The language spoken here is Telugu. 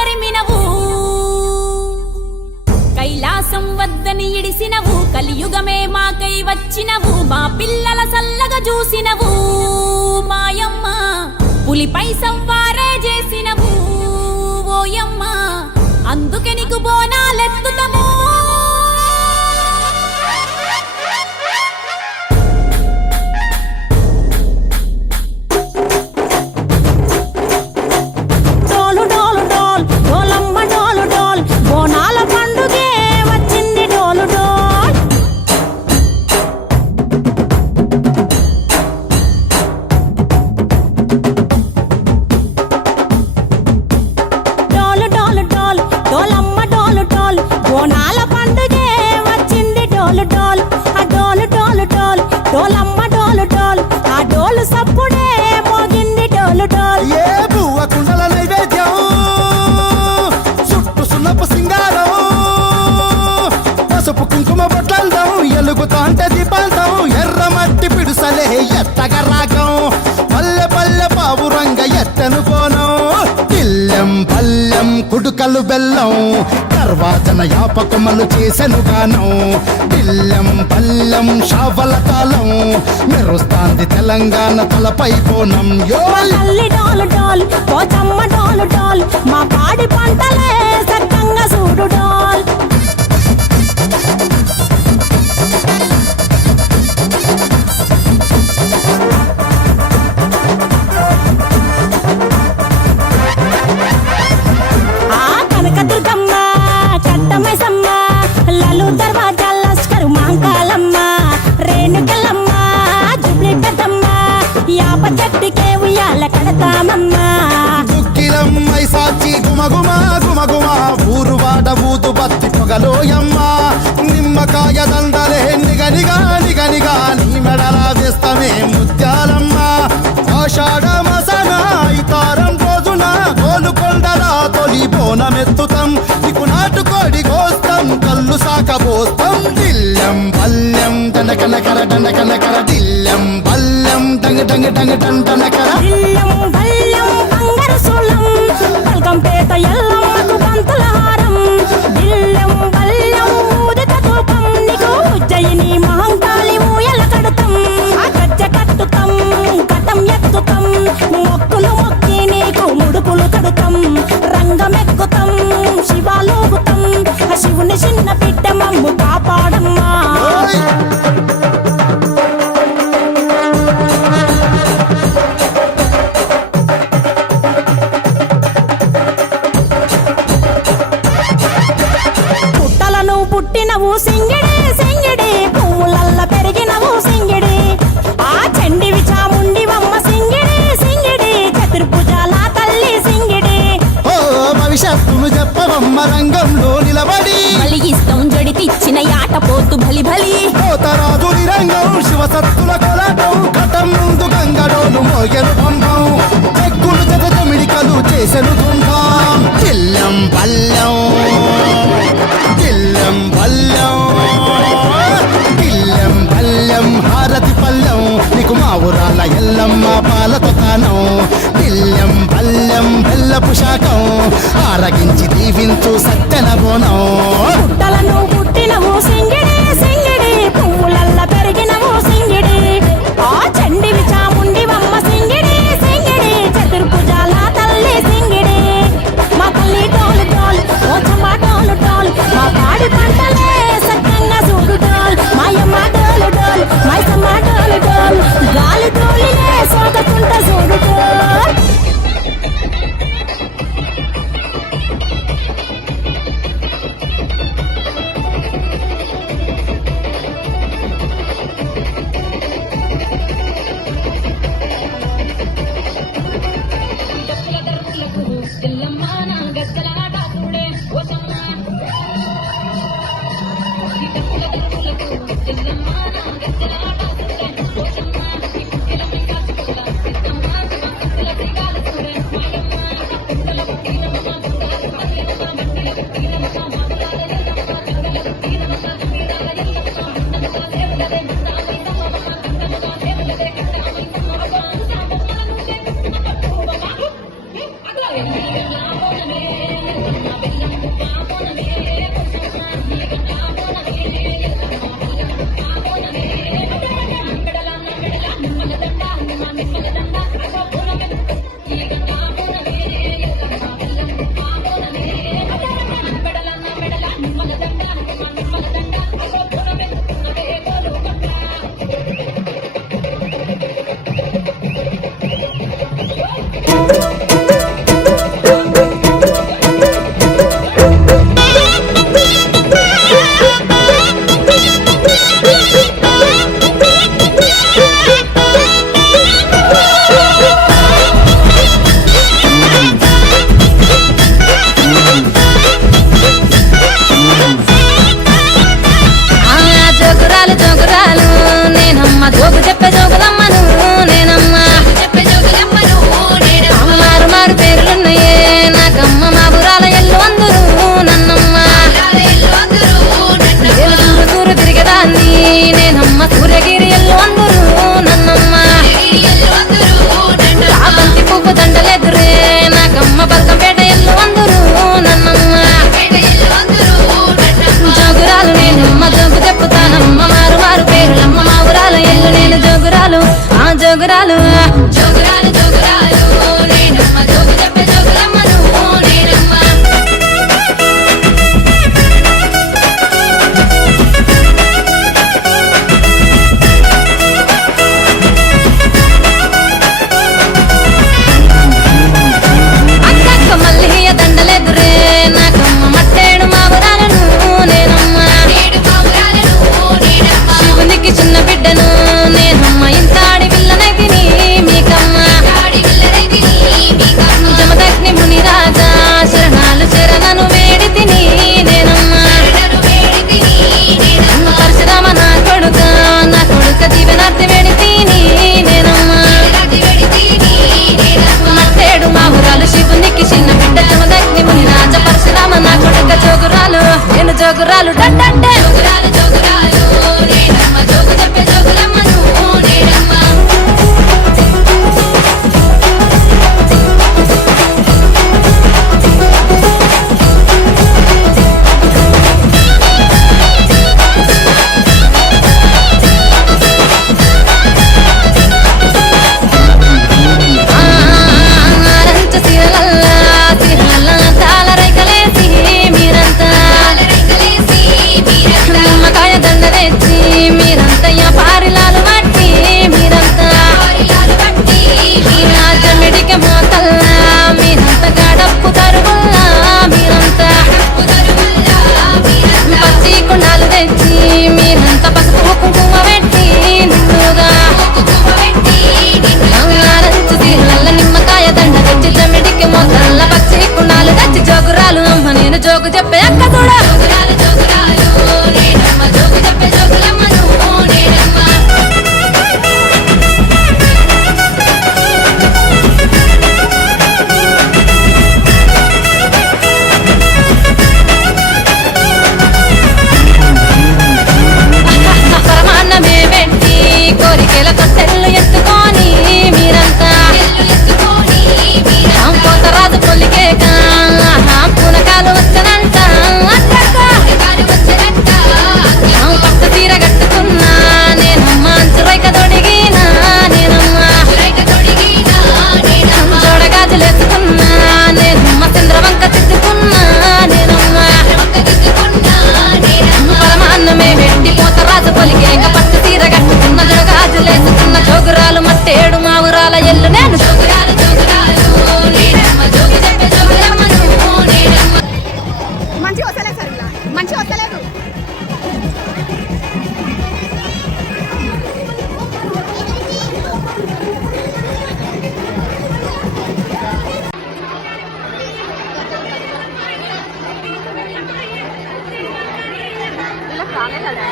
తరిమినవు కైలాసం వద్దని ఇడిసినవు కలియుగమే మాకై వచ్చినవు మా పిల్లల సల్లగా చూసినవు మాయమ్మ పులిపై సవ్వారే చేసినవు ఓయమ్మ అందుకే నీకు బోనాలెత్తుతము కుడుకలు బెల్లం తర్వాతన యాపకమలు చేసెను గానం బిల్లం పల్లెం షావల తాళం మెరుస్తాంది తెలంగాణ తలపై బోనం మా పాడి పంటలే సక్కంగా చూడు డాల్ దుక్కిలమ్మై సాచి గుమగుమా గుమగుమా ఊరు వాడ ఊదు బత్తి పొగలోయమ్మ నిమ్మకాయ దండలే నిగనిగా నిగనిగా నీ మెడలా వేస్తమే ముత్యాలమ్మ ఆషాఢ మసన ఇతారం రోజున గోలుకొండలా తొలి బోనమెత్తుతాం నీకు నాటుకోడి కోస్తాం కళ్ళు సాకబోస్తాం దిల్లం పల్లెం దండకనకర దండకనకర దిల్లం పల్లెం డంగ డంగ డంగ డండనకర పేట ఎల్లమ్మకు పంతుల హారం బిల్లం బల్లం ఊదిత తూపం నీకు ఉజ్జయిని మహంకాళి ఊయల కడుతాం గజ్జ కట్టుతాం కటం ఎత్తుతాం మొక్కులు మొక్కి నీకు ముడుపులు కడుతాం రంగమెక్కుతాం శివాలోగుతాం శివుని చిన్న బిడ్డ మమ్ము కాపాడమ్మా పుట్టినవు సింగిడి సింగిడి పువ్వులల్ల పెరిగినవు సింగిడి ఆ చండివి చాముండివమ్మ సింగిడి సింగిడి చతుర్భుజాల తల్లి సింగిడి ఓ భవిష్యత్తును చెప్పవమ్మ రంగంలో నిలబడి బలిగిస్తాం జడితిచ్చిన యాట పోతు బలి బలి పోతరాజు నిరంగం శివసత్తుల కొలాటం కటం ముందు గంగడోను మోగెను పంపం చెక్కులు జమిడికలు చేసెను తుంభం దిల్లం పల్లెం దిల్లం పల్లెం దిల్లం పల్లెం హారతి పల్లెం నీకు మా ఊరాల ఎల్లమ్మ పాలతో కానం దిల్లం పల్లెం బెల్లపు శాఖం ఆరగించి దీవించు సత్యన బోనం పుట్టలను పుట్టినవు సింగిడి సింగిడి పువ్వులల్ల పెరిగినవు సింగిడి ఆ చండివి చాముండివమ్మ సింగిడి సింగిడి చతుర్భుజాల తల్లి సింగిడి మా తల్లి టోలు టోల్ ఓ చమ్మ టోలు టోల్ మా పాడి పంటలే సక్కంగా చూడు టోల్ మాయమ్మ టోలు టోల్ మైసమ్మ టోలు టోల్ గాలి తోలినే సోకకుంట చూడు టోల్ రాజ పరశురామ నా కొడుక జోగురాలు నేను జోగురాలు డండంటే నిమ్మకాయ దండ తెచ్చి మీరంతయ్య పారిలాలు పట్టి మీరంతా జమిడికి మోతల్లా మీరంతా గడప్పు తరుగుల్లా మీరంతా పచ్చి కుండాలు తెచ్చి మీరంతా పసుపు కుంకుమ పెట్టి నిండుగా రంచు తీరుల నిమ్మకాయ దండ తెచ్చి జమిడికి మోతల్లా పచ్చి కుండాలు తెచ్చి జోగురాలు అమ్మ నేను జోగు చెప్పే అక్క చూడ పరమాన్నమే పెట్టి కోరికల కొట్టెళ్ళు ఎత్తుకొని మీరంతా పోతరాజు పొల్లికేక పునకాలు వచ్చనంట పట్టు తీర కట్టుకున్నా నేనమ్మ అంచురైక తొడిగినా నేనమ్మ జోడగాజులేసుకున్నా నేనమ్మ చంద్రవంక తిట్టుకున్నా నేనమ్మ పరమాన్నమే పెట్టి పోతరాజు పొలికేక పట్టు తీర కట్టుకున్న జోడగాజులేసుకున్న జోగురాలు మట్టేడు మా ఊరాల ఎల్లు నేను మంచి వస్తలేదు సార్ ఇలా మంచి వస్తలేదు ఇలా కానే కదా